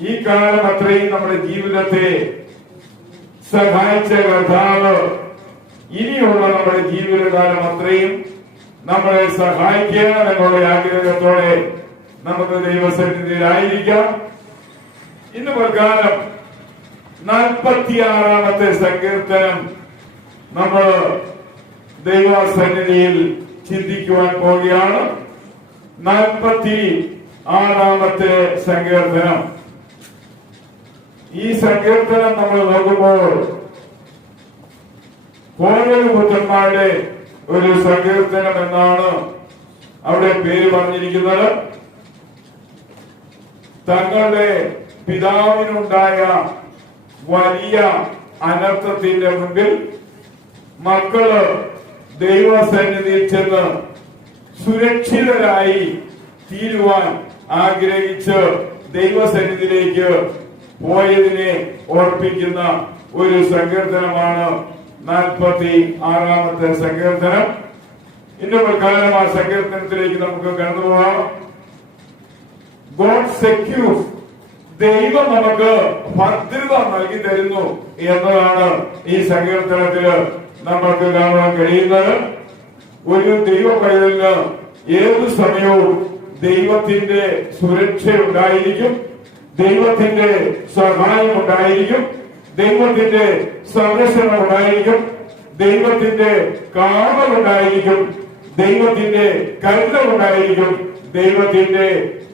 ഈ കാലം അത്രയും നമ്മുടെ ജീവിതത്തെ സഹായിച്ച കർത്താവ് ഇനിയുള്ള നമ്മുടെ ജീവിതകാലം അത്രയും നമ്മളെ സഹായിക്കണം എന്നുള്ള ആഗ്രഹത്തോടെ നമുക്ക് ദൈവസന്നിധിയിലായിരിക്കാം. ഇന്ന് പ്രകാരം 46-ാമത്തെ സങ്കീർത്തനം നമ്മൾ ദൈവസന്നിധിയിൽ ചിന്തിക്കുവാൻ പോവുകയാണ്. 46-ാമത്തെ സങ്കീർത്തനം. ഈ സങ്കീർത്തനം നമ്മൾ നോക്കുമ്പോൾ കോരൽ പുത്രന്മാരുടെ ഒരു സങ്കീർത്തനം എന്നാണ് അവിടെ പേര് പറഞ്ഞിരിക്കുന്നത്. തങ്ങളുടെ പിതാവിനുണ്ടായ വലിയ അനർത്ഥത്തിന്റെ മുൻപിൽ മക്കള് ദൈവസന്നിധിയിൽ ചെന്ന് സുരക്ഷിതരായി തീരുവാൻ ആഗ്രഹിച്ച് ദൈവസന്നിധിയിലേക്ക് പോയതിനെ ഓർപ്പിക്കുന്ന ഒരു സങ്കീർത്തനമാണ് 46-ാമത്തെ സങ്കീർത്തനം. ഇന്ന് പ്രകാരം ആ സങ്കീർത്തനത്തിലേക്ക് നമുക്ക് കടന്നു പോകാം. ഗോഡ് സെക്യൂർസ്, ദൈവം നമുക്ക് ഭദ്രത നൽകി തരുന്നു എന്നതാണ് ഈ സങ്കീർത്തനത്തില് നമ്മൾക്ക് കാണുവാൻ കഴിയുന്നത്. ഒരു ദൈവ പൈതലിന് ഏതു സമയവും ദൈവത്തിന്റെ സുരക്ഷ ഉണ്ടായിരിക്കും, ദൈവത്തിന്റെ സഹായം ഉണ്ടായിരിക്കും, ദൈവത്തിന്റെ സംരക്ഷണം ഉണ്ടായിരിക്കും, ദൈവത്തിന്റെ കാവൽ ഉണ്ടായിരിക്കും, ദൈവത്തിന്റെ കരുതൽ ഉണ്ടായിരിക്കും, ദൈവത്തിന്റെ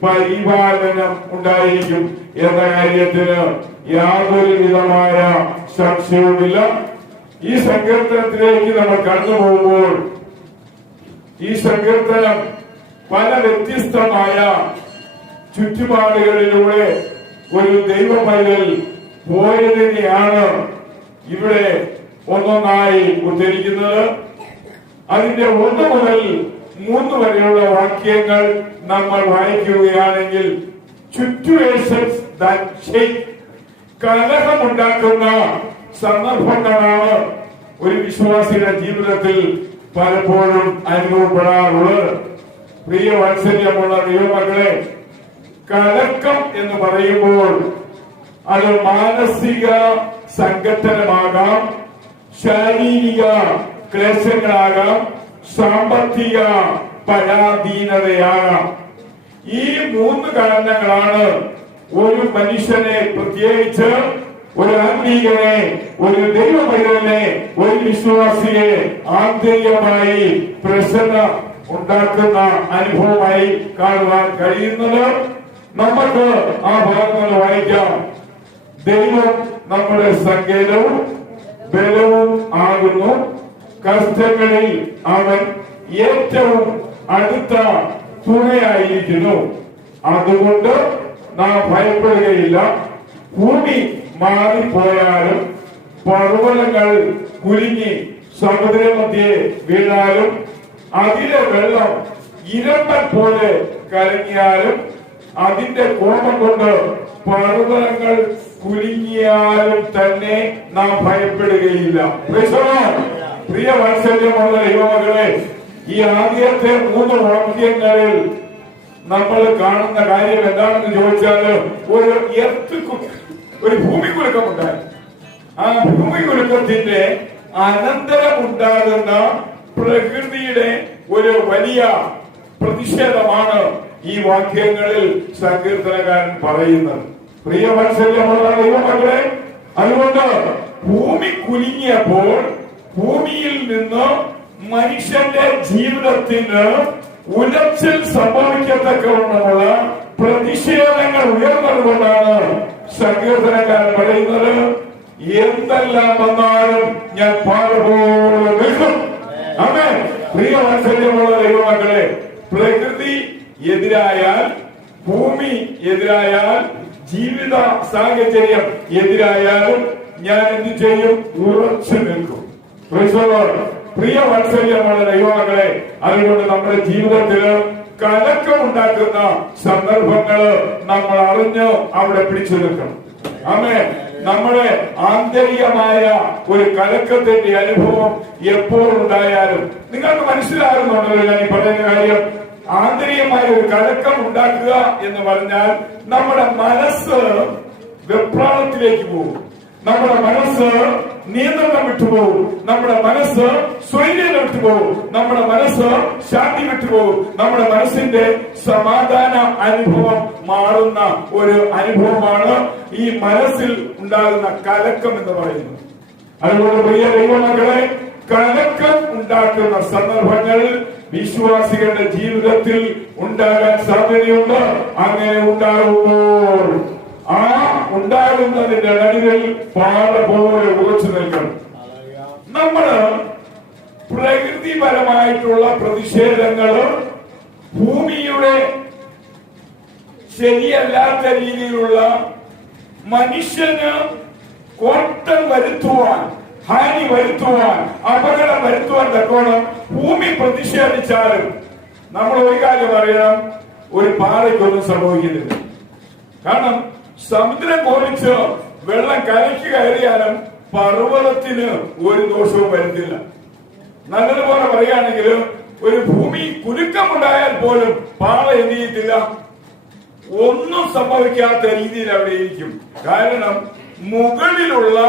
പരിപാലനം ഉണ്ടായിരിക്കും എന്ന കാര്യത്തിന് യാതൊരു വിധമായ സംശയവുമില്ല. ഈ സങ്കീർത്തനത്തിലേക്ക് നമ്മൾ കടന്നു പോകുമ്പോൾ ഈ സങ്കീർത്തനം പല വ്യത്യസ്തമായ ചുറ്റുപാടുകളിലൂടെ ഒരു ദൈവപൈതൽ പോയതിനെയാണ് ഇവിടെ ഒന്നൊന്നായി ഉദ്ധരിക്കുന്നത്. അതിന്റെ 1 മുതൽ 3 വരെയുള്ള വാക്യങ്ങൾ നമ്മൾ വായിക്കുകയാണെങ്കിൽ സിറ്റുവേഷൻസ് ദാറ്റ് ഷേക്ക്, കലഹമുണ്ടാക്കുന്ന സന്ദർഭങ്ങളാണ് ഒരു വിശ്വാസിയുടെ ജീവിതത്തിൽ പലപ്പോഴും അനുഭവപ്പെടാറുള്ളത്. പ്രിയ വാത്സല്യമുള്ള ദൈവമക്കളെ, കലക്കം എന്ന് പറയുമ്പോൾ അത് മാനസിക സംഘട്ടനമാകാം, ശാരീരിക ക്ലേശങ്ങളാകാം, സാമ്പത്തിക പരാധീനതയാകാം. ഈ 3 കാരണങ്ങളാണ് ഒരു മനുഷ്യനെ, പ്രത്യേകിച്ച് ഒരു ആത്മീയനെ, ഒരു ദൈവപൈതലിനെ, ഒരു വിശ്വാസിയെ ആന്തരികമായി പ്രശ്നം ഉണ്ടാക്കുന്ന അനുഭവമായി കാണുവാൻ കഴിയുന്നത്. നമുക്ക് ആ ഭാഗങ്ങൾ വായിക്കാം. ദൈവം നമ്മുടെ സങ്കേതവും ബലവും ആകുന്നു, കഷ്ടങ്ങളിൽ അവൻ ഏറ്റവും അടുത്ത തുണയായിരിക്കുന്നു. അതുകൊണ്ട് നാം ഭയപ്പെടുകയില്ല. ഭൂമി മാറിപ്പോയാലും പർവ്വതങ്ങൾ കുലുങ്ങി സമുദ്രമധ്യേ വീണാലും അതിലെ വെള്ളം ഇരമ്പൽ പോലെ കലങ്ങിയാലും അതിന്റെ കോപം കൊണ്ട് പർവ്വതങ്ങൾ കുലുങ്ങിയാലും തന്നെ നാം ഭയപ്പെടുകയില്ല. പ്രിയ വാത്സല്യമുള്ള ദൈവമക്കളെ, ഈ ആദ്യത്തെ 3 വാക്യങ്ങളിൽ നമ്മൾ കാണുന്ന കാര്യം എന്താണെന്ന് ചോദിച്ചാല് ഒരു ഭൂമികുലുക്കമുണ്ടായി. ആ ഭൂമികുലുക്കത്തിന്റെ അനന്തരമുണ്ടാകുന്ന പ്രകൃതിയുടെ ഒരു വലിയ പ്രതിഷേധമാണ് ഈ വാക്യങ്ങളിൽ സങ്കീർത്തനകാരൻ പറയുന്നത്. പ്രിയ വാത്സല്യമുള്ള ദൈവമക്കളെ, അതുകൊണ്ട് ഭൂമി കുലുങ്ങിയപ്പോൾ ഭൂമിയിൽ നിന്ന് മനുഷ്യന്റെ ജീവിതത്തിന് ഉലച്ചിൽ സംഭവിക്കത്തക്കവണ്ണമുള്ള പ്രതിഷേധങ്ങൾ ഉയർന്നതുകൊണ്ടാണ് സങ്കീർത്തനക്കാരൻ പറയുന്നത്, എന്തെല്ലാം വന്നാലും ഞാൻ പാടുപോലെ നിൽക്കും. ആമേൻ. പ്രിയ വാത്സല്യമുള്ള ദൈവമക്കളെ, പ്രകൃതി എതിരായാൽ, ഭൂമി എതിരായാൽ, ജീവിത സാഹചര്യം എതിരായാലും ഞാൻ എന്ത് ചെയ്യും? ഉറച്ചു നിൽക്കും. പ്രിയ വാത്സല്യമുള്ള ദൈവമക്കളെ, അതുകൊണ്ട് നമ്മുടെ ജീവിതത്തില് കലക്കം ഉണ്ടാക്കുന്ന സന്ദർഭങ്ങള് നമ്മൾ അറിഞ്ഞ് അവിടെ പിടിച്ചു നിൽക്കണം. ആമേൻ. നമ്മുടെ ആന്തരികമായ ഒരു കലക്കത്തിന്റെ അനുഭവം എപ്പോൾ ഉണ്ടായാലും നിങ്ങൾക്ക് മനസ്സിലാകുന്നുണ്ടല്ലോ ഞാൻ ഈ പറയുന്ന കാര്യം. ആന്തരികമായ ഒരു കലക്കം ഉണ്ടാക്കുക എന്ന് പറഞ്ഞാൽ നമ്മുടെ മനസ്സ് വെപ്രാളത്തിലേക്ക് പോകും, നമ്മുടെ മനസ്സ് നിയന്ത്രണം വിട്ടുപോകും, നമ്മുടെ മനസ്സ് സ്വൈര്യത വിട്ടുപോകും, നമ്മുടെ മനസ്സ് ശാന്തി വിട്ടുപോകും, നമ്മുടെ മനസ്സിന്റെ സമാധാന അനുഭവം മാറുന്ന ഒരു അനുഭവമാണ് ഈ മനസ്സിൽ ഉണ്ടാകുന്ന കലക്കം എന്ന് പറയുന്നത്. അതുകൊണ്ട് പ്രിയ ദൈവമക്കളെ, കലക്കം ഉണ്ടാക്കുന്ന സന്ദർഭങ്ങൾ വിശ്വാസികളുടെ ജീവിതത്തിൽ ഉണ്ടാകാൻ സാധ്യതയുണ്ട്. അങ്ങനെ ഉണ്ടാകുമ്പോൾ ആ ഉണ്ടാകുന്നതിന്റെ നടുവിൽ പാറ പോലെ ഉറച്ചു നിൽക്കണം. നമ്മള് പ്രകൃതിപരമായിട്ടുള്ള പ്രതിഷേധങ്ങള്, ഭൂമിയുടെ ശരിയല്ലാത്ത രീതിയിലുള്ള മനുഷ്യന് കോട്ടം വരുത്തുവാൻ, ഹാനി വരുത്തുവാൻ, അപകടം വരുത്തുവാൻ തക്കോണം ഭൂമി പ്രതിഷേധിച്ചാലും നമ്മൾ ഒരു കാര്യം അറിയണം, ഒരു പാറയ്ക്കൊന്നും സംഭവിക്കുന്നില്ല. കാരണം സമുദ്രം കോപിച്ച് വെള്ളം കലയ്ക്ക് കയറിയാലും പർവ്വതത്തിന് ഒരു ദോഷവും വരുന്നില്ല. നല്ലതുപോലെ പറയുകയാണെങ്കിൽ ഒരു ഭൂമി കുലുക്കമുണ്ടായാൽ പോലും പാറ എന്ത് ചെയ്യത്തില്ല, ഒന്നും സംഭവിക്കാത്ത രീതിയിൽ അവിടെ ഇരിക്കും. കാരണം മുകളിലുള്ള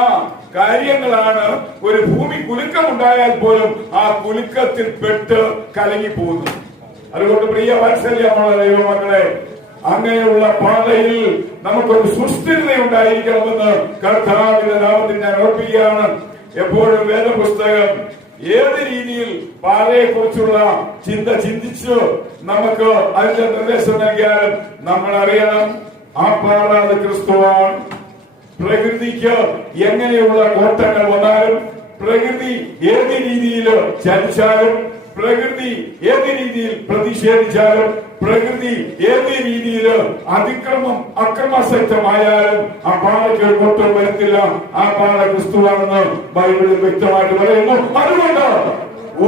കാര്യങ്ങളാണ് ഒരു ഭൂമി കുലുക്കമുണ്ടായാൽ പോലും ആ കുലുക്കത്തിൽ പെട്ട് കലങ്ങിപ്പോകുന്നത്. അതുകൊണ്ട് പ്രിയ വാത്സല്യമുള്ള ദൈവമക്കളെ, അങ്ങനെയുള്ള പാതയിൽ നമുക്കൊരു സുസ്ഥിരത ഉണ്ടായിരിക്കണമെന്ന് കർത്താവിന്റെ നാമത്തിൽ ഞാൻ ഓർപ്പിക്കുകയാണ്. എപ്പോഴും വേദപുസ്തകം ഏത് രീതിയിൽ പാതയെ കുറിച്ചുള്ള ചിന്ത ചിന്തിച്ചു നമുക്ക് അതിന്റെ നിർദ്ദേശം നൽകിയാലും നമ്മൾ അറിയണം, ആ പാത അത് ക്രിസ്തുവാണ്. പ്രകൃതിക്ക് എങ്ങനെയുള്ള കോട്ടങ്ങൾ വന്നാലും, പ്രകൃതി ഏത് രീതിയിൽ ചലിച്ചാലും, പ്രകൃതി ഏത് രീതിയിൽ പ്രതിഷേധിച്ചാലും, പ്രകൃതി ഏത് രീതിയിൽ അക്രമാസക്തമായാലും ആ പാറയ്ക്ക് ഒരു കോട്ടം വരത്തില്ല. ആ പാറ ക്രിസ്തുവാണെന്ന് ബൈബിളിൽ വ്യക്തമായിട്ട് പറയുന്നു. അതുകൊണ്ട്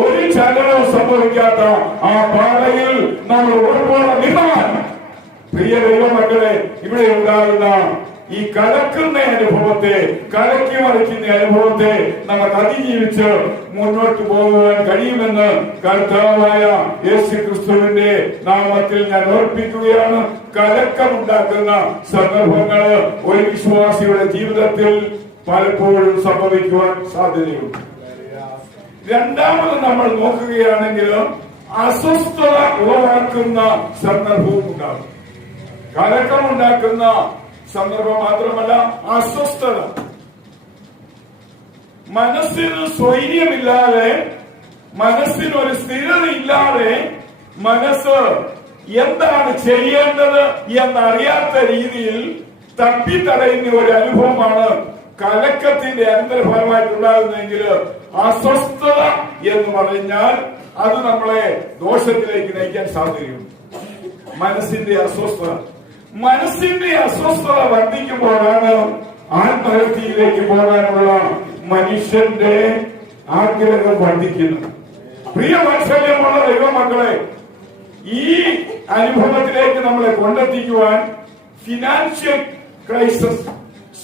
ഒരു ചലനവും സംഭവിക്കാത്ത ആ പാറയിൽ നമ്മൾ ഉറപ്പോടെ നിന്നാൽ, പ്രിയ ദൈവമക്കളെ, ഇവിടെ ഉണ്ടാകുന്ന ഈ കലക്കുന്ന അനുഭവത്തെ, കലക്കി മറിക്കുന്ന അനുഭവത്തെ നമുക്ക് അതിജീവിച്ച് മുന്നോട്ട് പോകുവാൻ കഴിയുമെന്ന് കർത്താവായ യേശു ക്രിസ്തുവിന്റെ നാമത്തിൽ ഞാൻ ഓർപ്പിക്കുകയാണ്. കലക്കമുണ്ടാക്കുന്ന സന്ദർഭങ്ങൾ ഒരു വിശ്വാസിയുടെ ജീവിതത്തിൽ പലപ്പോഴും സംഭവിക്കുവാൻ സാധ്യതയുണ്ട്. രണ്ടാമത് നമ്മൾ നോക്കുകയാണെങ്കിൽ അസ്വസ്ഥത ഉളവാക്കുന്ന സന്ദർഭവും ഉണ്ടാകും. കലക്കമുണ്ടാക്കുന്ന സന്ദർഭം മാത്രമല്ല, അസ്വസ്ഥത, മനസ്സിന് സ്വൈര്യമില്ലാതെ, മനസ്സിനൊരു സ്ഥിരതയില്ലാതെ, മനസ്സ് എന്താണ് ചെയ്യേണ്ടത് എന്നറിയാത്ത രീതിയിൽ തപ്പിത്തടയുന്ന ഒരു അനുഭവമാണ് കലക്കത്തിന്റെ അനന്തരഫലമായിട്ടുണ്ടാകുന്നതെങ്കിൽ അസ്വസ്ഥത എന്ന് പറഞ്ഞാൽ അത് നമ്മളെ ദോഷത്തിലേക്ക് നയിക്കാൻ സാധ്യതയുണ്ട്. മനസ്സിന്റെ അസ്വസ്ഥത വർദ്ധിക്കുമ്പോഴാണ് ആത്മഹത്യയിലേക്ക് പോകാനുള്ള മനുഷ്യന്റെ ആഗ്രഹം വർദ്ധിക്കുന്നത്. പ്രിയ വാത്സല്യമുള്ള ദൈവമക്കളെ, ഈ അനുഭവത്തിലേക്ക് നമ്മളെ കൊണ്ടെത്തിക്കുവാൻ ഫിനാൻഷ്യൽ ക്രൈസിസ്,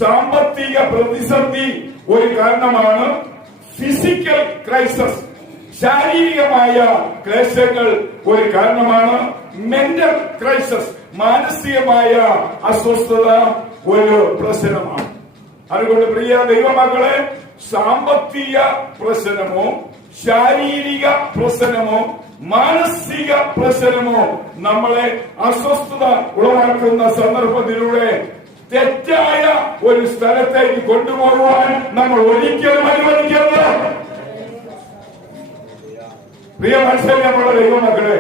സാമ്പത്തിക പ്രതിസന്ധി ഒരു കാരണമാണ്. ഫിസിക്കൽ ക്രൈസിസ്, ശാരീരികമായ ക്ലേശങ്ങൾ ഒരു കാരണമാണ്. മെന്റൽ ക്രൈസിസ്, മാനസികമായ അസ്വസ്ഥത ഒരു പ്രശ്നമാണ്. അതുകൊണ്ട് പ്രിയ ദൈവമക്കളെ, സാമ്പത്തിക പ്രശ്നമോ, ശാരീരിക പ്രശ്നമോ, മാനസിക പ്രശ്നമോ നമ്മളെ അസ്വസ്ഥത ഉളവാക്കുന്ന സന്ദർഭത്തിലൂടെ തെറ്റായ ഒരു സ്ഥലത്തേക്ക് കൊണ്ടുപോകുവാൻ നമ്മൾ ഒരിക്കലും അനുവദിക്കരുത്. പ്രിയ വാത്സല്യമുള്ള ദൈവമക്കളെ,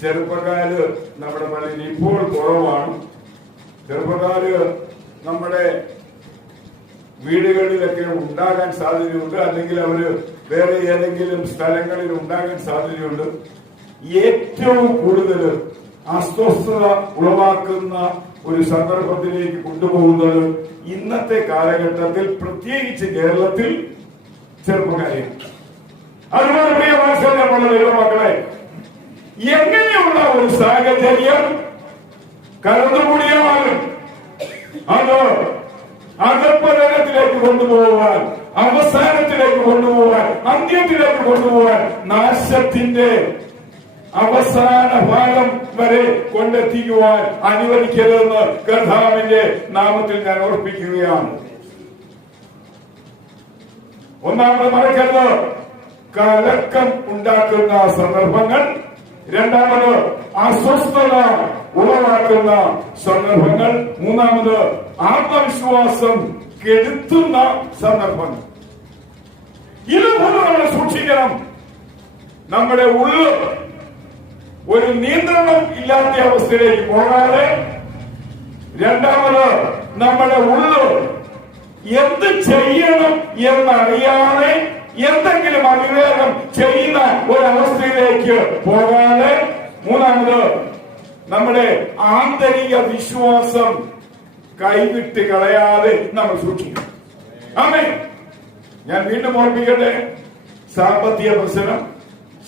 ചെറുപ്പക്കാര് നമ്മുടെ പള്ളിയിൽ ഇപ്പോൾ കുറവാണ്. ചെറുപ്പക്കാര് നമ്മുടെ വീടുകളിലൊക്കെ ഉണ്ടാകാൻ സാധ്യതയുണ്ട്, അല്ലെങ്കിൽ അവര് വേറെ ഏതെങ്കിലും സ്ഥലങ്ങളിൽ ഉണ്ടാകാൻ സാധ്യതയുണ്ട്. ഏറ്റവും കൂടുതൽ അസ്വസ്ഥത ഉളവാക്കുന്ന ഒരു സന്ദർഭത്തിലേക്ക് കൊണ്ടുപോകുന്നത് ഇന്നത്തെ കാലഘട്ടത്തിൽ, പ്രത്യേകിച്ച് കേരളത്തിൽ, ചെറുപ്പക്കാരെയാണ്. അതുപോലെ പ്രിയ വാത്സല്യമുള്ള ദൈവമക്കളെ, എങ്ങനെയുള്ള ഒരു സാഹചര്യം കടന്നുകൂടിയാലും അത് അധപ്പതനത്തിലേക്ക് കൊണ്ടുപോകാൻ, അവസാനത്തിലേക്ക് കൊണ്ടുപോകാൻ, അന്ത്യത്തിലേക്ക് കൊണ്ടുപോകാൻ, നാശത്തിന്റെ അവസാന ഭാഗം വരെ കൊണ്ടെത്തിക്കുവാൻ അനുവദിക്കരുതെന്ന് കർത്താവിന്റെ നാമത്തിൽ ഞാൻ ഓർപ്പിക്കുകയാണ്. ഒന്നാമത് മറക്കരുത്, കലക്കം ഉണ്ടാക്കുന്ന സന്ദർഭങ്ങൾ. രണ്ടാമത് അസ്വസ്ഥത ഉളവാക്കുന്ന സന്ദർഭങ്ങൾ. മൂന്നാമത് ആത്മവിശ്വാസം കെടുത്തുന്ന സന്ദർഭങ്ങൾ. ഇതുപോലെ നമ്മൾ സൂക്ഷിക്കണം. നമ്മുടെ ഉള്ളു ഒരു നിയന്ത്രണം ഇല്ലാത്ത അവസ്ഥയിലേക്ക് പോകാതെ, രണ്ടാമത് നമ്മുടെ ഉള്ളു എന്ത് ചെയ്യണം എന്നറിയാതെ എന്തെങ്കിലും അവിവേകം ചെയ്യുന്ന ഒരവസ്ഥയിലേക്ക് പോകാതെ, മൂന്നാമത് നമ്മുടെ ആന്തരിക വിശ്വാസം കൈവിട്ട് കളയാതെ നമ്മൾ സൂക്ഷിക്കണം. ആമേൻ. ഞാൻ വീണ്ടും ഓർപ്പിക്കട്ടെ, സാമ്പത്തിക പ്രശ്നം,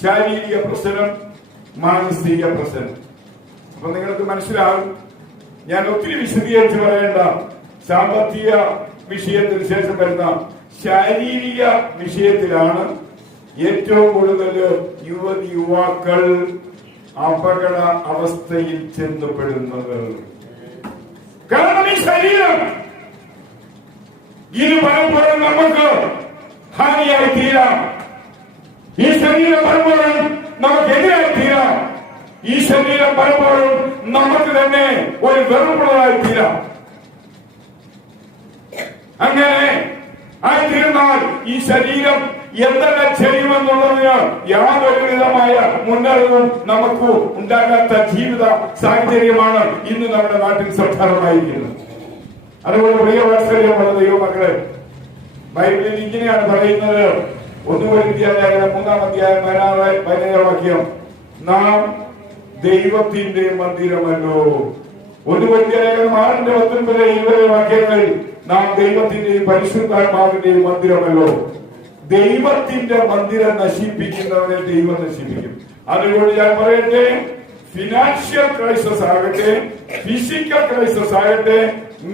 ശാരീരിക പ്രശ്നം, മാനസിക പ്രശ്നം. അപ്പൊ നിങ്ങൾക്ക് മനസ്സിലാകും, ഞാൻ ഒത്തിരി വിശദീകരിച്ച് പറയേണ്ട സാമ്പത്തിക വിഷയത്തിന് ശേഷം വരുന്ന ശാരീരിക വിഷയത്തിലാണ് ഏറ്റവും കൂടുതൽ യുവാക്കൾ അപകട അവസ്ഥയിൽ ചെന്നപ്പെടുന്നത്. കാരണം ഈ ശരീരം ഇത് പലപ്പോഴും നമുക്ക് ഹാനിയായി തീരാം. ഈ ശരീരം പലപ്പോഴും നമുക്കെതിരായി തീരാം. ഈ ശരീരം പലപ്പോഴും നമുക്ക് തന്നെ ഒരു വെറുപ്പുള്ളതായി തീരാം. അങ്ങനെ ആയിത്തീർന്നാൽ ഈ ശരീരം എന്തെല്ലാം ചെയ്യുമെന്നുള്ളതിന് യാതൊരു വിധമായ മുന്നറിവും നമുക്ക് ഉണ്ടാകാത്ത ജീവിത സാഹചര്യമാണ് ഇന്ന് നമ്മുടെ നാട്ടിൽ സാധാരണമായിരിക്കുന്നത്. അതുകൊണ്ട് പ്രിയവാത്സല്യമുള്ള ദൈവമക്കളെ, ബൈബിളിൽ ഇങ്ങനെയാണ് പറയുന്നത്. 1 Corinthians 3-ാം വാക്യം, നാം ദൈവത്തിന്റെ മന്ദിരമല്ലോ. 1 Corinthians 6-19 വാക്യങ്ങളിൽ നാം ദൈവത്തിന്റെയും പരിശുദ്ധാത്മാവിന്റെയും മന്ദിരമല്ലോ. ദൈവത്തിന്റെ മന്ദിരം നശിപ്പിക്കുന്നവനെ ദൈവം നശിപ്പിക്കും. അതുകൊണ്ട് ഞാൻ പറയട്ടെ, ഫിനാൻഷ്യൽ ക്രൈസിസ് ആകട്ടെ, ഫിസിക്കൽ ക്രൈസിസ് ആകട്ടെ,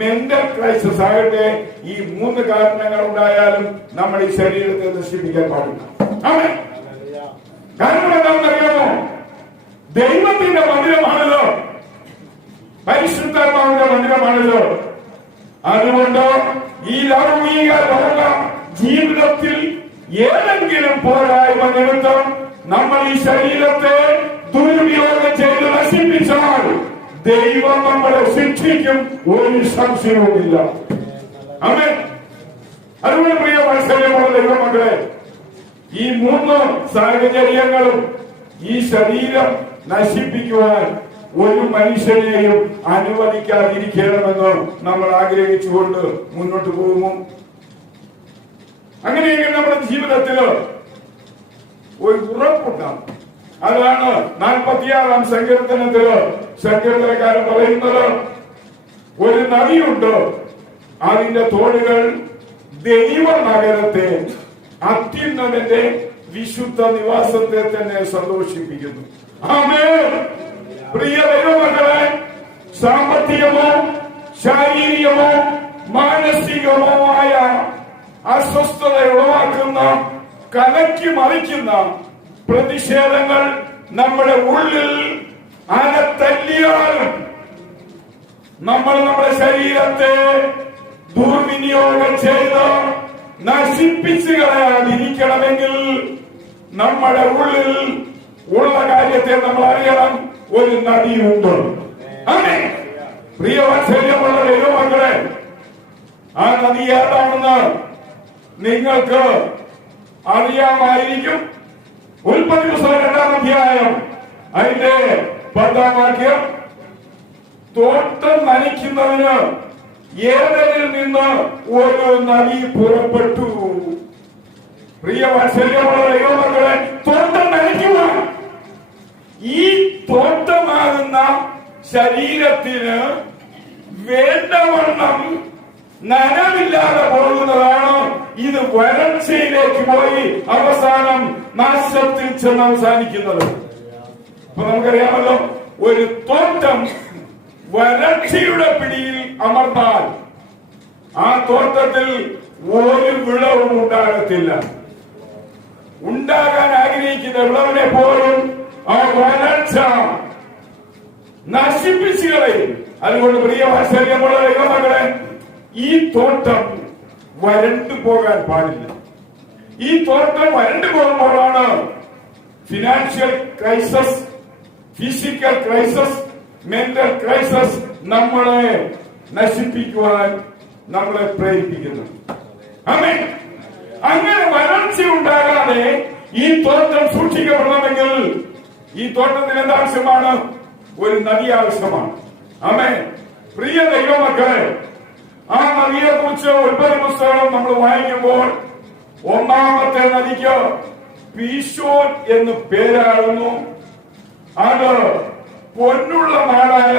മെന്റൽ ക്രൈസിസ് ആകട്ടെ, ഈ 3 കാരണങ്ങൾ ഉണ്ടായാലും നമ്മൾ ഈ ശരീരത്തെ നശിപ്പിക്കാൻ പാടില്ല. ആമേൻ. കാരണം എന്താണെന്നറിയാമോ? ദൈവത്തിന്റെ മന്ദിരമാണല്ലോ, പരിശുദ്ധാത്മാവിന്റെ മന്ദിരമാണല്ലോ. അതുകൊണ്ട് ഈ ലൗകിക ലോക ജീവിതത്തിൽ ഏതെങ്കിലും പോരായ്മ നിമിത്തം നമ്മൾ ഈ ശരീരത്തെ ദുരുപയോഗം ചെയ്ത് നശിപ്പിച്ചാൽ ദൈവം നമ്മളെ ശിക്ഷിക്കും, ഒരു സംശയവുമില്ല. ആമേൻ. അതുകൊണ്ട് പ്രിയ വാത്സല്യമുള്ള ദൈവമക്കളെ, ഈ 3 സാഹചര്യങ്ങളും ഈ ശരീരം നശിപ്പിക്കുവാൻ ഒരു മനുഷ്യനെയും അനുവദിക്കാതിരിക്കണമെന്ന് നമ്മൾ ആഗ്രഹിച്ചുകൊണ്ട് മുന്നോട്ട് പോകുമോ? അങ്ങനെയെങ്കിൽ നമ്മുടെ ജീവിതത്തിൽ ഒരു ഉറപ്പുണ്ടാകും. അതാണ് 46-ാം സങ്കീർത്തനത്തില് സങ്കീർത്തനക്കാരൻ പറയുന്നത്, ഒരു നദിയുണ്ട്, അതിന്റെ തോടുകൾ ദൈവനഗരത്തെ, അത്യുന്നതന്റെ വിശുദ്ധ നിവാസത്തെ തന്നെ സന്തോഷിപ്പിക്കുന്നു. ആമേൻ. പ്രിയ ദൈവമക്കളെ, സാമ്പത്തികമോ ശാരീരികമോ മാനസികമോ ആയ അസ്വസ്ഥത ഉളവാക്കുന്ന, കലക്കി മറിക്കുന്ന പ്രതിഷേധങ്ങൾ നമ്മുടെ ഉള്ളിൽ അകത്തല്ലിയാൽ നമ്മൾ നമ്മുടെ ശരീരത്തെ ദുർവിനിയോഗം ചെയ്ത് നശിപ്പിച്ചു കളയാതിരിക്കണമെങ്കിൽ നമ്മുടെ ഉള്ളിൽ ഉള്ള കാര്യത്തെ നമ്മൾ അറിയണം. ഒരു നദിയുണ്ട്. അങ്ങനെ പ്രിയവാത്സല്യമുള്ള ദൈവമക്കളെ, ആ നദി ഏതാണെന്ന് നിങ്ങൾക്ക് അറിയാമായിരിക്കും. ഉൽപ്പത്തി പുസ്തകം 2-ാം അധ്യായം അതിന്റെ 10-ാം വാക്യം, തോട്ടം നനയ്ക്കുന്നതിന് ഏദനിൽ നിന്ന് ഒരു നദി പുറപ്പെട്ടു. പ്രിയവാത്സല്യമുള്ള ദൈവമക്കളെ, തോട്ടം നനയ്ക്കുവാൻ, ഈ തോട്ടമാകുന്ന ശരീരത്തിന് വേണ്ടവണ്ണം നനവില്ലാതെ പോകുന്നതാണ്. ഇത് വരൾച്ചയിലേക്ക് പോയി അവസാനം നാശത്തിൽ ചെന്ന് അവസാനിക്കുന്നത്. അപ്പൊ നമുക്കറിയാമല്ലോ, ഒരു തോട്ടം വരൾച്ചയുടെ പിടിയിൽ അമർന്നാൽ ആ തോട്ടത്തിൽ ഒരു വിളവും ഉണ്ടാകത്തില്ല. ഉണ്ടാകാൻ ആഗ്രഹിക്കുന്ന വിളവിനെ പോലും ആ വരൾച്ച നശിപ്പിച്ചു കളയും. അതുകൊണ്ട് പ്രിയ വാത്സല്യമുള്ള ദൈവമക്കളെ, ഈ തോട്ടം വരണ്ടു പോകാൻ പാടില്ല. ഈ തോട്ടം വരണ്ടു പോകുമ്പോഴാണ് financial crisis, physical crisis, mental crisis നമ്മളെ നശിപ്പിക്കുവാൻ നമ്മളെ പ്രേരിപ്പിക്കുന്നു. ആമേൻ. അങ്ങനെ വരൾച്ച ഉണ്ടാകാതെ ഈ തോട്ടം സൂക്ഷിക്കപ്പെടണമെങ്കിൽ ഈ തോട്ടത്തിന് എന്താവശ്യമാണ്? ഒരു നദി ആവശ്യമാണ്. ആമേൻ. പ്രിയ ദൈവമക്കളെ, ആ നദിയെ കുറിച്ച് ഉൽപ്പത്തി പുസ്തകം നമ്മൾ വായിക്കുമ്പോൾ ഒന്നാമത്തെ നദിക്ക് പീശോൻ എന്ന് പേരാകുന്നു. അത് പൊന്നുള്ള നാടായ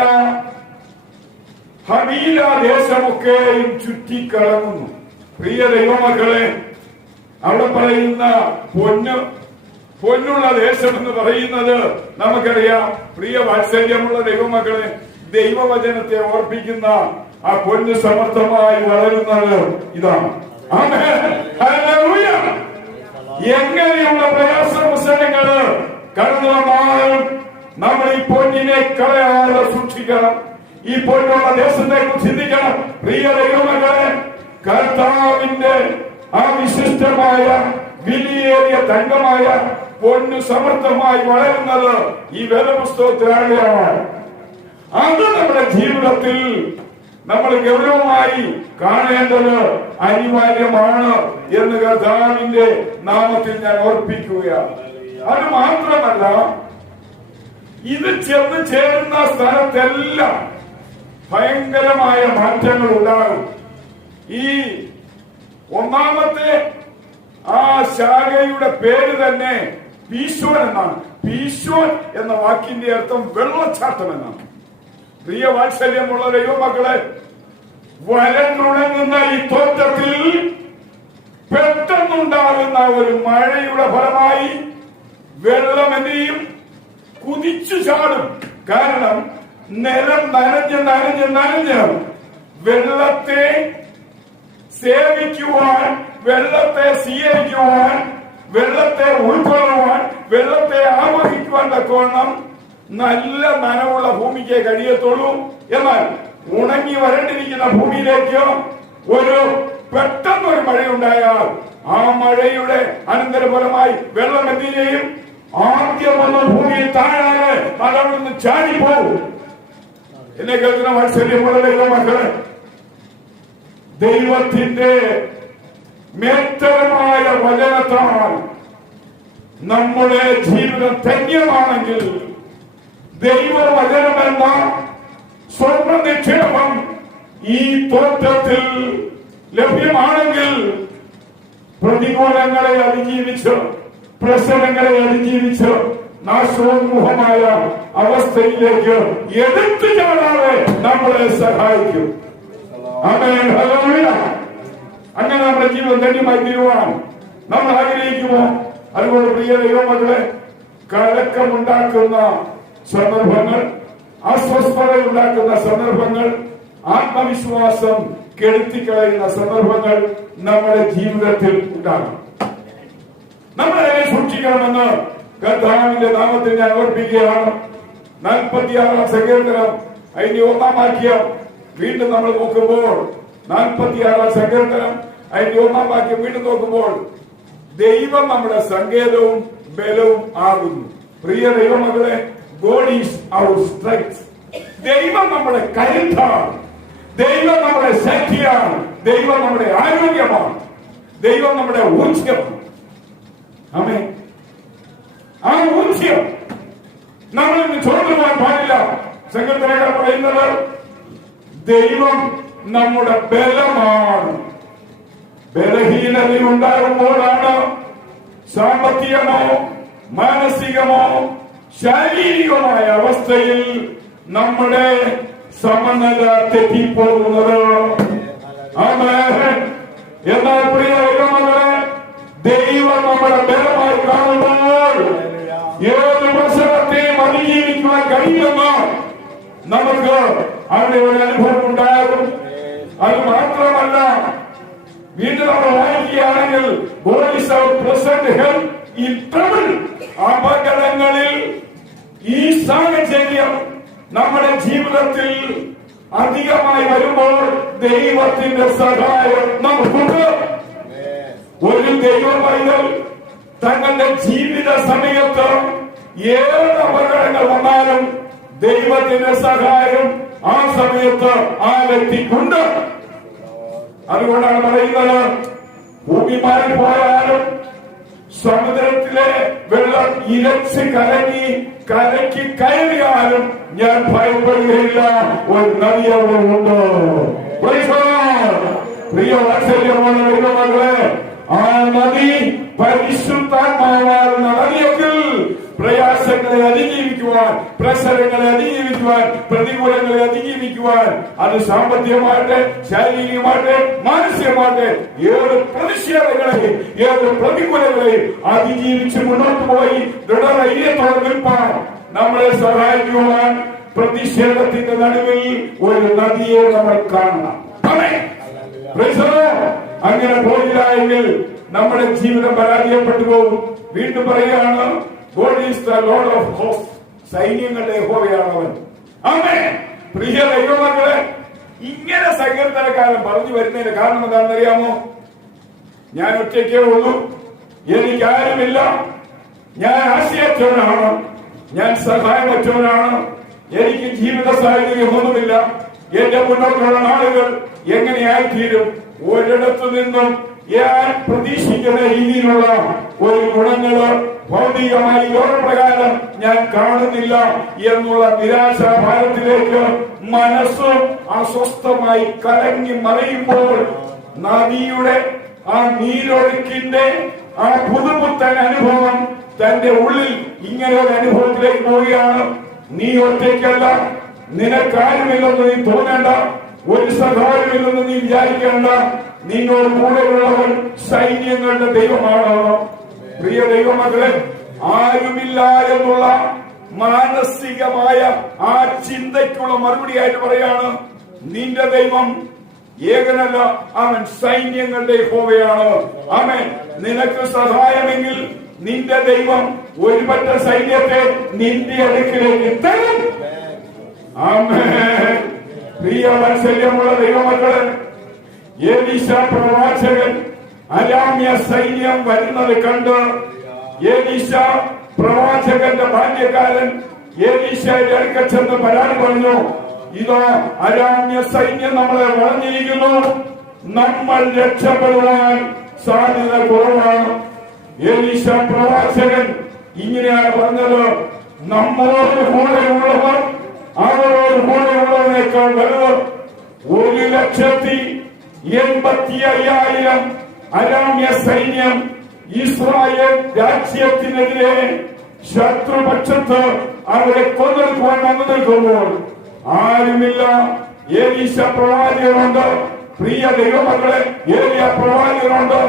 ഹവീല ദേശമൊക്കെയും ചുറ്റിക്കറങ്ങുന്നു. പ്രിയ ദൈവമക്കളെ, അവിടെ പറയുന്ന പൊന്നുള്ള ദേശം എന്ന് പറയുന്നത് നമുക്കറിയാം. പ്രിയ വാത്സല്യമുള്ള ദൈവമക്കളെ, ദൈവവചനത്തെ ഓർപ്പിക്കുന്ന ആ പൊന്ന് സമർത്ഥമായി വളരുന്നത് ഇതാണ്. എങ്ങനെയുള്ള പ്രയാസങ്ങള് കടന്നു വന്നാലും നമ്മൾ ഈ പൊന്നിനെ കളയാതെ സൂക്ഷിക്കണം. ഈ പൊന്നുള്ള ദേശത്തെ ചിന്തിക്കണം. പ്രിയ ദൈവമക്കളെ, കർത്താവിന്റെ ആ വിശിഷ്ടമായ വിലയേറിയ തങ്കമായ പൊന്നു സമർത്ഥമായി വളരുന്നത് ഈ വേദപുസ്തകത്തിലാണ്. അത് നമ്മുടെ ജീവിതത്തിൽ നമ്മൾ ഗൗരവമായി കാണേണ്ടത് അനിവാര്യമാണ് എന്ന് കർത്താവിന്റെ നാമത്തിൽ ഞാൻ ഓർപ്പിക്കുകയാണ്. അത് മാത്രമല്ല, ഇത് ചെന്ന് ചേരുന്ന സ്ഥലത്തെല്ലാം ഭയങ്കരമായ മാറ്റങ്ങൾ ഉണ്ടാകും. ഈ ഒന്നാമത്തെ ആ ശാഖയുടെ പേര് തന്നെ പീശോൻ എന്നാണ്. പീശോൻ എന്ന വാക്കിന്റെ അർത്ഥം വെള്ളച്ചാട്ടം എന്നാണ്. പ്രിയ വാത്സല്യമുള്ള ദൈവമക്കളെ, വരണ്ടുണങ്ങുന്ന ഈ തോട്ടത്തിൽ പെട്ടെന്നുണ്ടാകുന്ന ഒരു മഴയുടെ ഫലമായി വെള്ളം എന്ത് ചെയ്യും? കുതിച്ചു ചാടും. കാരണം നിലം നനഞ്ഞ് വെള്ളത്തെ സേവിക്കുവാൻ, വെള്ളത്തെ സ്വീകരിക്കുവാൻ, വെള്ളത്തെ ഉൾക്കൊള്ളുവാൻ, വെള്ളത്തെ ആവഹിക്കുവാൻ തക്കവണ്ണം നല്ല നനവുള്ള ഭൂമിക്ക് കഴിയത്തുള്ളൂ. എന്നാൽ ഉണങ്ങി വരണ്ടിരിക്കുന്ന ഭൂമിയിലേക്ക് ഒരു പെട്ടെന്നൊരു മഴയുണ്ടായാൽ ആ മഴയുടെ അനന്തരഫലമായി വെള്ളം എന്ത് ചെയ്യും? ആദ്യം വന്ന ഭൂമിയിൽ താഴാതെ അതവിടെ നിന്ന് ചാടിപ്പോകും. എന്നെ കേൾക്കുന്ന വാത്സല്യമുള്ള ദൈവമക്കളെ, ദൈവത്തിന്റെ മേത്തരമായ വചനത്താൽ നമ്മുടെ ജീവിതം ധന്യമാണെങ്കിൽ, ദൈവവചനമെന്ന സ്വർണ്ണ നിക്ഷേപം ഈ തോട്ടത്തിൽ ലഭ്യമാണെങ്കിൽ, പ്രതികൂലങ്ങളെ അതിജീവിച്ച്, പ്രശ്നങ്ങളെ അതിജീവിച്ച് നാശോന്മുഖമായ അവസ്ഥയിലേക്ക് എടുത്തു ചാടാതെ നമ്മളെ സഹായിക്കും. ആമേൻ. ഹല്ലേലൂയ. അങ്ങനെ നമ്മുടെ ജീവിതം ധന്യമായി തീരുവാൻ നമ്മൾ ആഗ്രഹിക്കുമോ? അതുകൊണ്ട് പ്രിയ ദൈവമക്കളെ, കലക്കമുണ്ടാക്കുന്ന സന്ദർഭങ്ങൾ, അസ്വസ്ഥതയുണ്ടാക്കുന്ന സന്ദർഭങ്ങൾ, ആത്മവിശ്വാസം കെടുത്തിക്കളയുന്ന സന്ദർഭങ്ങൾ നമ്മുടെ ജീവിതത്തിൽ ഉണ്ടാകും. നമ്മളെ സൂക്ഷിക്കണമെന്ന് കർത്താവിന്റെ നാമത്തിൽ ഞാൻ ഓർപ്പിക്കുകയാണ്. 46 സങ്കീർത്തനം അതിന്റെ 1-ാം വാക്യം വീണ്ടും നമ്മൾ നോക്കുമ്പോൾ, 46 സങ്കീർത്തനം അതിന്റെ 1-ാം വാക്യം വീണ്ടും നോക്കുമ്പോൾ, ദൈവം നമ്മുടെ സങ്കേതവും ബലവും ആകുന്നു. പ്രിയ ദൈവമകളെ, God is our strength. ദൈവം നമ്മുടെ കരുത്താണ്, ദൈവം നമ്മുടെ ശക്തിയാണ്, ദൈവം നമ്മുടെ ആരോഗ്യമാണ്, ദൈവം നമ്മുടെ ഊർജ്ജമാണ്. ആമേൻ. ആ ഊർജ്ജം നമ്മളിൽ നിന്ന് ചോർന്നു പോകാൻ പാടില്ല. സങ്കീർത്തനക്കാർ പറയുന്നത് ദൈവം നമ്മുടെ ബലമാണ്. ബലഹീനതയുണ്ടാകുമ്പോഴാണ് സാമ്പത്തികമോ മാനസികമോ ശാരീരികമായ അവസ്ഥയിൽ നമ്മുടെ സമനില തെറ്റിപ്പോകുന്നത്. എന്നാൽ പ്രിയ ദൈവമകളെ, ദൈവം നമ്മുടെ ബലമായി കാണുമ്പോൾ ഏത് പ്രശ്നത്തെയും അതിജീവിക്കുവാൻ കഴിയുമെന്ന് നമുക്ക് അവിടെ ഒരു അനുഭവം ഉണ്ടാകും. അത് മാത്രമല്ല, വീണ്ടും നമ്മൾ വായിക്കുകയാണെങ്കിൽ അപകടങ്ങളിൽ സാഹചര്യം നമ്മുടെ ജീവിതത്തിൽ അധികമായി വരുമ്പോൾ ദൈവത്തിന്റെ സഹായം നമുക്കുണ്ട്. ഒരു ദൈവ പൈതൽ തങ്ങളുടെ ജീവിത സമയത്ത് ഏത് അപകടങ്ങൾ വന്നാലും ദൈവത്തിന്റെ സഹായം ആ സമയത്ത് ആ വ്യക്തിക്കുണ്ട്. അതുകൊണ്ടാണ് പറയുന്നത്, ഭൂമി മാറിപ്പോയാലും സമുദ്രത്തിലെ വെള്ളം ഇരച്ച് കലങ്ങി കരയ്ക്ക് കയറിയാലും ഞാൻ ഭയപ്പെടുകയില്ല, ഒരു നദി അവിടെ ഉണ്ട്. പ്രിയ വാത്സല്യമുള്ള ദൈവമക്കളെ, ആ നദി പരിശുദ്ധാത്മാവാകുന്ന നദിയെങ്കിൽ പ്രയാസങ്ങളെ അതിജീവിക്കുവാൻ, പ്രസരങ്ങളെ അതിജീവിക്കുവാൻ, പ്രതികൂലങ്ങളെ അതിജീവിക്കുവാൻ, അത് സാമ്പത്തികമാകട്ടെ, ശാരീരികമാകട്ടെ, മാനസികമാകട്ടെ, ഏത് പ്രതിഷേധങ്ങളെയും ഏത് പ്രതികൂലങ്ങളെയും അതിജീവിച്ച് മുന്നോട്ട് പോയി ദൃഢധൈര്യത്തോടെ നിൽപ്പാൻ നമ്മളെ സഹായിക്കുവാൻ പ്രതിഷേധത്തിന്റെ നടുവിൽ ഒരു നദിയെ നമ്മൾ കാണണം. അങ്ങനെ പോയില്ല എങ്കിൽ നമ്മുടെ ജീവിതം പരാജയപ്പെട്ടു പോകും. വീണ്ടും പറയുകയാണ്, God is the Lord of hosts. സൈന്യങ്ങളുടെ യഹോവയാണ് അവൻ. ആമേൻ. പ്രിയ ദൈവമക്കളെ, ഇങ്ങനെ സങ്കീർത്തനക്കാരൻ പറഞ്ഞു വരുന്നതിന് കാരണം എന്താണെന്ന് അറിയാമോ? ഞാൻ ഒറ്റയ്ക്കേ ഉള്ളൂ, എനിക്കാരുമില്ല, ഞാൻ ആശയറ്റവനാണ്, ഞാൻ സഹായമറ്റവനാണ്, എനിക്ക് ജീവിത സാഹചര്യമൊന്നുമില്ല, എന്റെ മുന്നോട്ടുള്ള നാളുകൾ എങ്ങനെയായിത്തീരും? ഒരിടത്തു നിന്നും ഞാൻ പ്രതീക്ഷിക്കുന്ന രീതിയിലുള്ള ഒരു ഗുണങ്ങള് ഭൗതികമായി ലോകപ്രകാരം ഞാൻ കാണുന്നില്ല എന്നുള്ള നിരാശാഭാരത്തിലേക്ക് മനസ്സ് അസ്വസ്ഥമായി കലങ്ങി മറിയുമ്പോൾ നദിയുടെ ആ നീരൊഴുക്കിന്റെ ആ പുതുപുത്തൻ അനുഭവം തന്റെ ഉള്ളിൽ ഇങ്ങനെ ഒരു അനുഭവത്തിലേക്ക് പോവുകയാണ്. നീ ഒറ്റയ്ക്കല്ല, നിനക്കാരുമില്ലെന്ന് നീ തോന്നേണ്ട, ഒരു സഹായമില്ലെന്ന് നീ വിചാരിക്കേണ്ട, നിന്നോട് കൂടെയുള്ളവൻ സൈന്യങ്ങളുടെ ദൈവമാണ്. പ്രിയ ദൈവമക്കളെ, ആരുമില്ല എന്നുള്ള മാനസികമായ ആ ചിന്തയ്ക്കുള്ള മറുപടിയായിട്ട് പറയാണ്, നിന്റെ ദൈവം ഏകനല്ല, അവൻ സൈന്യങ്ങളുടെ യഹോവയാണ്. ആമേൻ. നിനക്ക് സഹായമെങ്കിൽ നിന്റെ ദൈവം ഒരുപറ്റ സൈന്യത്തെ നിന്റെ അടുക്കിലേക്ക് തരും. ആമേൻ. പ്രിയ വാത്സല്യമുള്ള ദൈവമക്കളെ, എലീശ പ്രവാചകൻ അരാമ്യ സൈന്യം വരുന്നത് കണ്ട് എലീശ പ്രവാചകന്റെ ബാല്യക്കാരൻ എലീശയുടെ അടുക്കൽ ചെന്ന് പരാതി പറഞ്ഞു, ഇതോ അരാമ്യ സൈന്യം നമ്മളെ വളഞ്ഞിരിക്കുന്നു, നമ്മൾ രക്ഷപ്പെടുവാൻ സാധ്യത കുറവാണ്. എലീശ പ്രവാചകൻ ഇങ്ങനെയാണ് പറഞ്ഞത്, നമ്മളോട് കൂടെയുള്ളവർ അവരോട് കൂടെയുള്ളവനേക്കാൾ വലുത്. 1,85,000 അരാമ്യ സൈന്യം ഇസ്രായേൽ രാജ്യത്തിനെതിരെ ശത്രുപക്ഷത്ത് അവരെ കൊന്നെടുക്കുവാൻ വന്നു നിൽക്കുമ്പോൾ ആരുമില്ല. എലീശ പ്രവാചകനുണ്ട്. പ്രിയ ദൈവമക്കളെ, ഏലിയ പ്രവാചകനുണ്ട്.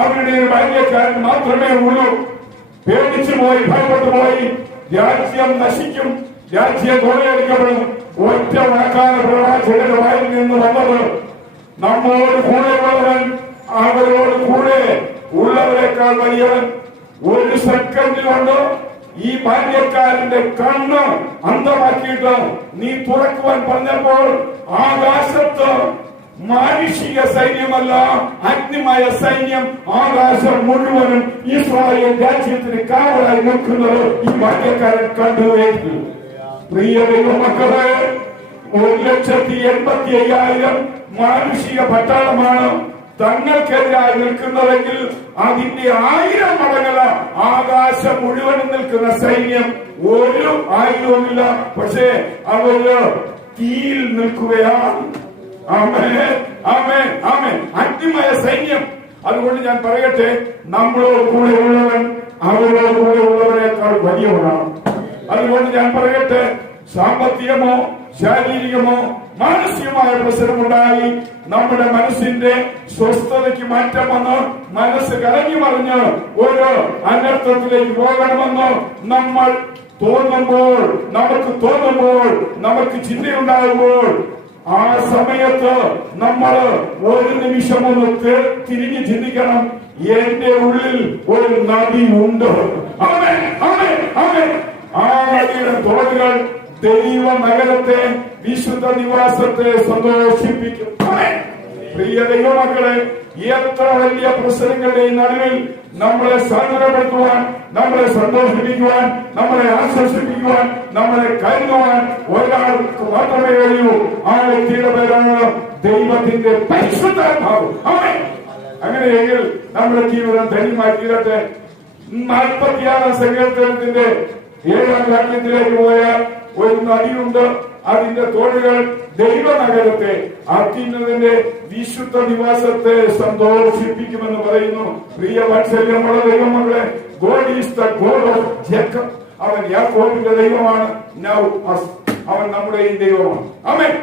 അവരുടെ ബാല്യക്കാരൻ മാത്രമേ ഉള്ളൂ. പേടിച്ചു പോയി, ഭയപ്പെട്ടു പോയി, രാജ്യം നശിക്കും, രാജ്യം കൊള്ളയടിക്കപ്പെടും. ഒറ്റ വാക്കാന പ്രവാചകന്റെ വായിൽ നിന്ന് വന്നത്, നമ്മോട് കൂടെയുള്ളവൻ അവരോട് കൂടെ ഉള്ളവരെക്കാൾ വലിയവൻ. ഒരു സെക്കൻഡ് കൊണ്ട് ഈ ബാല്യക്കാരന്റെ കണ്ണ് അന്ധമാക്കിയിട്ട് നീ തുറക്കുവാൻ പറഞ്ഞപ്പോൾ ആകാശത്ത് മാനുഷിക സൈന്യമല്ല, അഗ്നിമയ സൈന്യം ആകാശം മുഴുവനും ഇസ്രായേൽ രാജ്യത്തിന് കാവലായി നിൽക്കുന്നത് ഈ ബാല്യക്കാരൻ കണ്ടുവെങ്കിൽ, പ്രിയ ദൈവമക്കളെ, 1,85,000 മാനുഷിക പട്ടാളമാണ് തങ്ങൾക്കെതിരായി നിൽക്കുന്നതെങ്കിൽ അതിന്റെ 1000 മടങ്ങല ആകാശം മുഴുവനും നിൽക്കുന്ന സൈന്യം. ഒരു ആയുധവുമില്ല, പക്ഷേ അവര് തീയിൽ നിൽക്കുകയാണ്. ആമേൻ, ആമേൻ, ആമേൻ. അഗ്നിമയ സൈന്യം. അതുകൊണ്ട് ഞാൻ പറയട്ടെ, നമ്മളോട് കൂടെ ഉള്ളവൻ അവരോട് കൂടെ ഉള്ളവരെക്കാൾ വലിയവനാണ്. അതുകൊണ്ട് ഞാൻ പറയട്ടെ, സാമ്പത്തികമോ ശാരീരികമോ മാനസികമായ പ്രശ്നമുണ്ടായി നമ്മുടെ മനസ്സിന്റെ സ്വസ്ഥതയ്ക്ക് മാറ്റം വന്ന് മനസ്സ് കലങ്ങി മറിഞ്ഞ് ഒരു അനർത്ഥത്തിലേക്ക് പോകണമെന്ന് നമ്മൾ തോന്നുമ്പോൾ, നമുക്ക് ചിന്തയുണ്ടാകുമ്പോൾ ആ സമയത്ത് നമ്മൾ ഒരു നിമിഷം ഒന്ന് തിരിഞ്ഞ് ചിന്തിക്കണം, എന്റെ ഉള്ളിൽ ഒരു നദി ഉണ്ട്. ആമേൻ, ആമേൻ, ആമേൻ. ആ നദിയുടെ തോടുകൾ ദൈവ നഗരത്തെ, വിശുദ്ധ നിവാസത്തെ സന്തോഷിപ്പിക്കും. പ്രിയ ദൈവമക്കളെ, എത്ര വലിയ പ്രശ്നങ്ങളുടെയും നടുവിൽ നമ്മളെ സാന്ത്വനപ്പെടുത്തുവാൻ, നമ്മളെ സന്തോഷിപ്പിക്കുവാൻ, നമ്മളെ ആശ്വസിപ്പിക്കുവാൻ, നമ്മളെ കരുതുവാൻ ഒരാൾക്ക് മാത്രമേ കഴിയൂ. ആ വ്യക്തിയുടെ പേരാണ് ദൈവത്തിന്റെ പരിശുദ്ധാത്മാവ്. അങ്ങനെയെങ്കിൽ നമ്മുടെ ജീവിതം ധന്യമായി തീരട്ടെ. 46 സങ്കീർത്തനത്തിന്റെ 7-ാം വാക്യത്തിലേക്ക് പോയാൽ ഒരു നദിയുണ്ട്. അതിന്റെ തോടുകൾ ദൈവനഗരത്തെ, അത്യുന്നതന്റെ വിശുദ്ധ നിവാസത്തെ സന്തോഷിപ്പിക്കുമെന്ന് പറയുന്നു. പ്രിയ വാത്സല്യമുള്ള ദൈവമക്കളെ, God is the God of Jacob. അവൻ യാക്കോബിന്റെ ദൈവമാണ്. അവൻ നമ്മുടെയും ദൈവമാണ്. ആമേൻ.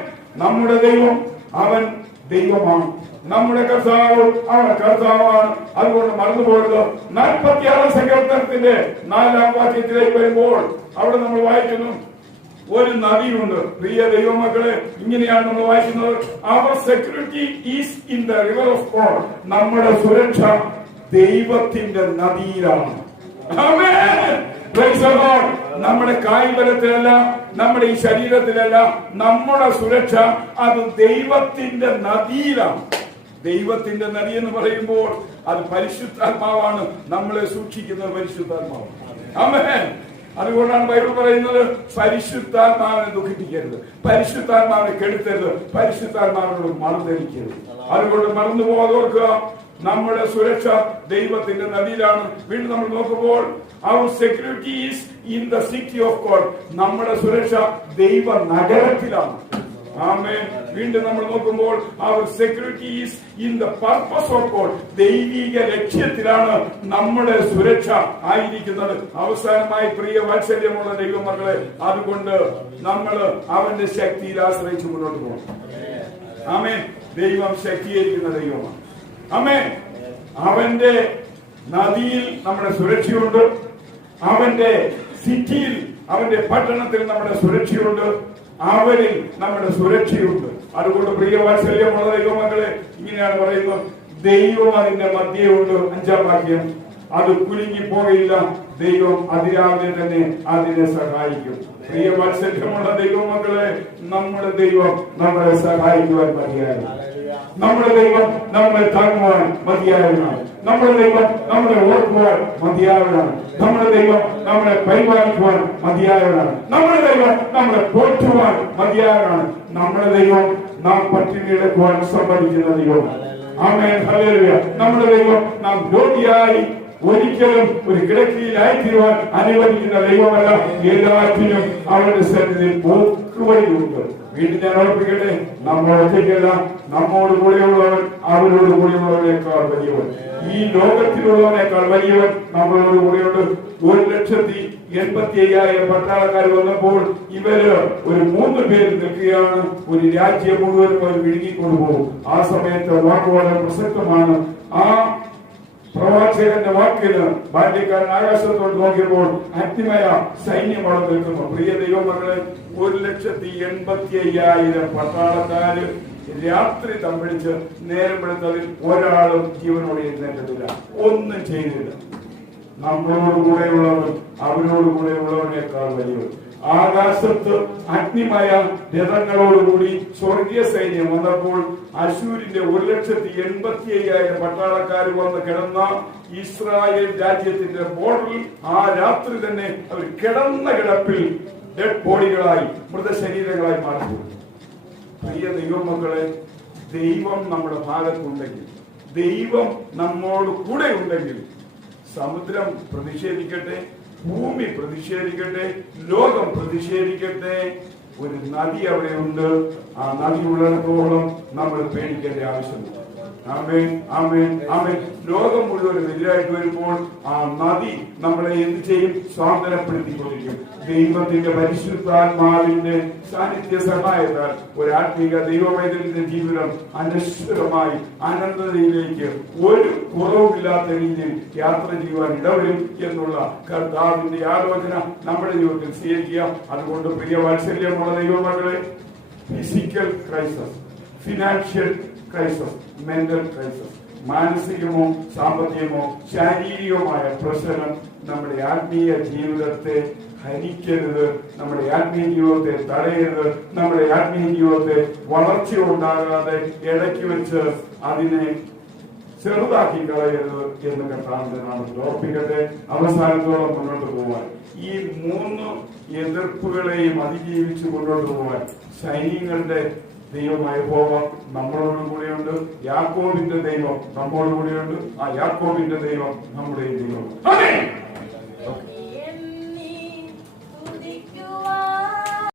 നമ്മുടെ ദൈവം അവൻ ദൈവമാണ്. നമ്മുടെ കർത്താവ് അവൻ കർത്താവാണ്. അതുകൊണ്ട് മറന്നുപോകരുത്. 46 സങ്കീർത്തനത്തിന്റെ 4-ാം വാക്യത്തിലേക്ക് വരുമ്പോൾ അവിടെ നമ്മൾ വായിക്കുന്നു, ഒരു നദിയുണ്ട്. പ്രിയ ദൈവമക്കളെ, ഇങ്ങനെയാണ് നമ്മൾ വായിക്കുന്നത്, അവർ security is in the river of God. നമ്മുടെ സുരക്ഷ ദൈവത്തിന്റെ നദിയിലാണ്. നമ്മുടെ കായികബലത്തിലല്ല, നമ്മുടെ ഈ ശരീരത്തിലല്ല, നമ്മുടെ സുരക്ഷ അത് ദൈവത്തിന്റെ നദിയിലാണ്. ദൈവത്തിന്റെ നദി എന്ന് പറയുമ്പോൾ അത് പരിശുദ്ധാത്മാവാണ്. നമ്മളെ സൂക്ഷിക്കുന്ന പരിശുദ്ധാത്മാവ്. ആമേൻ. അതുകൊണ്ടാണ് ബൈബിൾ പറയുന്നത്, പരിശുദ്ധാത്മാവിനെ ദുഃഖിപ്പിക്കരുത്, പരിശുദ്ധാത്മാവിനെ കെടുത്തരുത്, പരിശുദ്ധാത്മാവിനോട് മറന്നിരിക്കരുത്. അതുകൊണ്ട് മറന്നു പോകാതോർക്കുക, നമ്മുടെ സുരക്ഷ ദൈവത്തിന്റെ നദിയിലാണ്. വീണ്ടും നമ്മൾ നോക്കുമ്പോൾ our security is in the city of God. നമ്മുടെ സുരക്ഷ ദൈവ നഗരത്തിലാണ്. ആമേൻ. വീണ്ടും നമ്മൾ നോക്കുമ്പോൾ our security is in the purpose of God. ദൈവിക ലക്ഷ്യത്തിലാണ് നമ്മുടെ സുരക്ഷ ആയിരിക്കുന്നത്. അവസാനമായി പ്രിയ വാത്സല്യമുള്ള ദൈവമക്കളെ, അതുകൊണ്ട് നമ്മൾ അവന്റെ ശക്തിയിൽ ആശ്രയിച്ച് മുന്നോട്ട് പോകണം. ആമേൻ. ദൈവം ശക്തീകരിക്കുന്ന ദൈവമാണ്. ആമേൻ. അവന്റെ നദിയിൽ നമ്മുടെ സുരക്ഷയുണ്ട്. അവന്റെ സിറ്റിയിൽ, അവന്റെ പട്ടണത്തിൽ നമ്മുടെ സുരക്ഷയുണ്ട്. അവരിൽ നമ്മുടെ സുരക്ഷയുണ്ട്. അതുകൊണ്ട് പ്രിയ വാത്സല്യമുള്ള ദൈവമക്കളെ, ഇങ്ങനെയാണ് പറയുന്നത്, ദൈവം അതിന്റെ മധ്യയുണ്ട്. 5-ാം വാക്യം, അത് കുലുങ്ങിപ്പോകയില്ല. ദൈവം അതിരാവിലെ തന്നെ അതിനെ സഹായിക്കും. പ്രിയ വാത്സല്യമുള്ള ദൈവമക്കളെ, നമ്മുടെ ദൈവം നമ്മളെ സഹായിക്കുവാൻ മതിയായതാണ്. നമ്മുടെ ദൈവം നമ്മളെ താങ്ങുവാൻ മതിയായവനാണ്. നമ്മുടെ ദൈവം നമ്മളെ ഓർക്കുവാൻ മതിയായവനാണ്. നമ്മുടെ ദൈവം നമ്മളെ പരിപാലിക്കുവാൻ മതിയായവനാണ്. നമ്മുടെ ദൈവം നമ്മളെ പോറ്റുവാൻ മതിയായവനാണ്. നമ്മുടെ ദൈവം നാം പട്ടിണി കിടക്കുവാൻ സമ്മതിക്കുന്ന ദൈവം. ആമേൻ. ഹല്ലേലൂയ. നമ്മുടെ ദൈവം നാം രോഗിയായി ഒരിക്കലും ഒരു കിടക്കയിലായിത്തീരുവാൻ അനുവദിക്കുന്ന ദൈവമല്ല. എല്ലാറ്റിനും അവരുടെ സന്നിധിയിൽ പോക്കുവഴിയുണ്ട്. വീണ്ടും ഞാൻ ഓർപ്പിക്കട്ടെ, നമ്മൾ ഒറ്റയ്ക്കല്ല, നമ്മോട് കൂടെയുള്ളവൻ അവരോട് കൂടെയുള്ളവനേക്കാൾ വലിയവൻ. ഈ ലോകത്തിലുള്ളവനേക്കാൾ വലിയവൻ നമ്മളോട് കൂടെയുണ്ട്. 1,85,000 പട്ടാളക്കാർ വന്നപ്പോൾ ഇവര് ഒരു 3 പേര് നിൽക്കുകയാണ്. ഒരു രാജ്യം മുഴുവനും അവർ വിഴുങ്ങിക്കൊണ്ടുപോകും. ആ സമയത്ത് വാക്ക് വളരെ പ്രസക്തമാണ്. ആ പ്രവാചകന്റെ വാക്കിന് ബാല്യക്കാരൻ ആകാശത്തോട് നോക്കിയപ്പോൾ അഗ്നിമയ സൈന്യം അവിടെ നിൽക്കുന്നു. പ്രിയ ദൈവമക്കളെ, 1,85,000 പട്ടാളക്കാര് രാത്രി തമ്പിടിച്ച് നേരം വെളുത്തതിൽ ഒരാളും ജീവനോട് എഴുന്നേറ്റതില്ല, ഒന്നും ചെയ്തില്ല. നമ്മളോട് കൂടെയുള്ളവൻ അവരോട് കൂടെയുള്ളവനേക്കാൾ വലിയവൻ. ആകാശത്ത് അഗ്നിമയ രഥങ്ങളോടുകൂടി സ്വർഗീയ സൈന്യം വന്നപ്പോൾ അശൂരിന്റെ 1,85,000 പട്ടാളക്കാർ വന്ന് കിടന്ന ഇസ്രായേൽ രാജ്യത്തിന്റെ ബോർഡറിൽ ആ രാത്രി തന്നെ അവർ കിടന്ന കിടപ്പിൽ ഡെഡ് ബോഡികളായി, മൃതശരീരങ്ങളായി മാറി. പ്രിയ ദൈവമക്കളെ, ദൈവം നമ്മുടെ ഭാഗത്തുണ്ടെങ്കിൽ, ദൈവം നമ്മോട് കൂടെ ഉണ്ടെങ്കിൽ, സമുദ്രം പ്രതിഷേധിക്കട്ടെ, ഭൂമി പ്രതിഷേധിക്കട്ടെ, ലോകം പ്രതിഷേധിക്കട്ടെ, ഒരു നദി അവിടെയുണ്ട്. ആ നദി ഉള്ളിടത്തോളം നമ്മൾ പേടിക്കേണ്ട ആവശ്യമില്ല. ആമേൻ, ആമേൻ, ആമേൻ. ലോകം മുഴുവൻ എതിരായിട്ട് വരുമ്പോൾ ആ നദി നമ്മളെ എന്ത് ചെയ്യും? സ്വാതന്ത്ര്യപ്പെടുത്തിക്കൊണ്ടിരിക്കും. ദൈവത്തിന്റെ പരിശുദ്ധാത്മാവിന്റെ സാന്നിധ്യ സഹായത്താൽ ഒരു ആത്മീക ദൈവവൈദ്യന്റെ ജീവിതം അനശ്വരമായി അനന്തതയിലേക്ക് ഒരു കുറവുമില്ലാത്ത രീതിയിൽ യാത്ര ചെയ്യുവാൻ ഇടവരും എന്നുള്ള കർത്താവിന്റെ ആലോചന നമ്മുടെ ജീവിതത്തിൽ സ്വീകരിക്കുക. അതുകൊണ്ട് പ്രിയ വാത്സല്യമുള്ള ദൈവമക്കളെ, physical crisis, financial crisis, mental crisis, മാനസികമോ സാമ്പത്തികമോ ശാരീരികമായ പ്രശ്നം നമ്മുടെ ആത്മീയ ജീവിതത്തെ ഹനിക്കരുത്, നമ്മുടെ ആത്മീയ ജീവിതത്തെ തടയരുത്, നമ്മുടെ ആത്മീയ ജീവിതത്തെ വളർച്ച ഉണ്ടാകാതെ ഇടയ്ക്ക് വെച്ച് അതിനെ ചെറുതാക്കി കളയരുത് എന്ന് കർത്താവിന്റെ നാമത്തിൽ ഓർപ്പിക്കട്ടെ. അവസാനത്തോളം മുന്നോട്ട് പോകാൻ, ഈ 3 എതിർപ്പുകളെയും അതിജീവിച്ച് മുന്നോട്ട് പോകാൻ സൈന്യങ്ങളുടെ ദൈവമായ യഹോവ നമ്മളോട് കൂടെയുണ്ട്. യാക്കോബിന്റെ ദൈവം നമ്മോട് കൂടെയുണ്ട്. ആ യാക്കോബിന്റെ ദൈവം നമ്മുടെ ദൈവം.